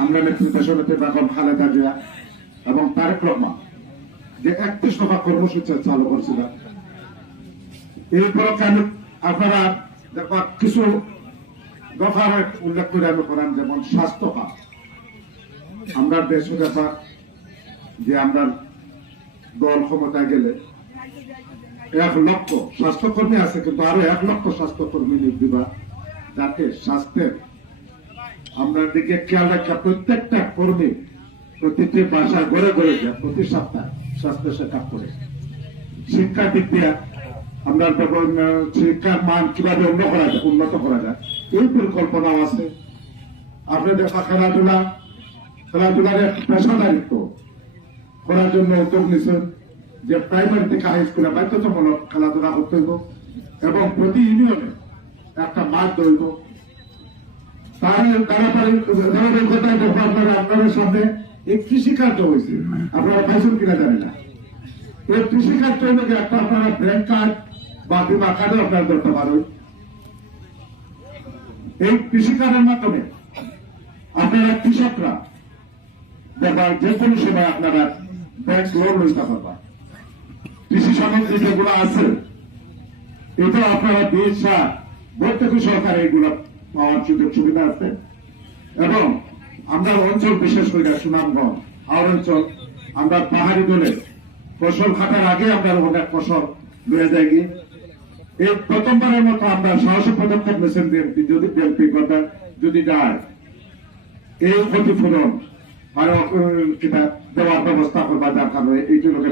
আমরা নেতৃত্ব সমিতি বেগম খালেদা জিয়া এবং তারেক রহমান যে 31 দফা কর্মসূচি চালু করছিল, এরপর আপনারা দেখবা কিছু দফার উল্লেখ করে আমি করেন, যেমন স্বাস্থ্য খাত। আমরা দেশে দেখা যে আমরা দল ক্ষমতায় গেলে 1 লক্ষ স্বাস্থ্যকর্মী আছে, কিন্তু আরো 1 লক্ষ স্বাস্থ্যকর্মী নিয়োগ দিবা, যাতে স্বাস্থ্যের আমরা দিকে খেয়াল রাখা প্রত্যেকটা কর্মী প্রতিটি বাসা ঘরে ঘরে যায় প্রতি সপ্তাহে স্বাস্থ্য চেক আপ করে। শিক্ষার দিক দিয়ে আমরা শিক্ষার মান কিভাবে উন্নত করা যায় এই পরিকল্পনাও আছে। আপনি দেখা খেলাধুলার পেশাদারিত্ব করার জন্য উদ্যোগ নিচ্ছেন, যে প্রাইমারি থেকে হাই স্কুলে বাধ্যতামূলক খেলাধুলা করতে হইব এবং প্রতি ইউনিয়নে একটা মাঠ দইব। আপনাদের সামনে এই কৃষিকার্য হয়েছে, আপনারা পাইছেন কিনা জানি না। এই কৃষিকার্য একটা আপনারা ব্যাংক কার্ড বা বিমা কার্ডে আপনারা ধরতে পারেন। এই কৃষিকার্ডের মাধ্যমে আপনারা কৃষকরা দেখবার যে কোনো সময় আপনারা ব্যাংক লোন নিতে পারবেন। কৃষি সামগ্রী যেগুলো আছে এটা আপনারা বীজ সার প্রত্যেক সরকার এইগুলো পাওয়ার সুযোগ সুবিধা আছে। এবং আমরা অঞ্চল বিশেষ করে সুনামগঞ্জ আর অঞ্চল আমরা পাহাড়ি দলে ফসল কাটার আগে আমরা অনেক ফসল লয়ে যাই গিয়ে এই প্রথমবারের মতো আমরা সাহসী পদক্ষেপ নিয়েছেন যদি বিএনপি কথা যদি যায় এই ক্ষতিপূরণ আরো দেওয়ার ব্যবস্থা করবা, যার কারণে এইটি লোকের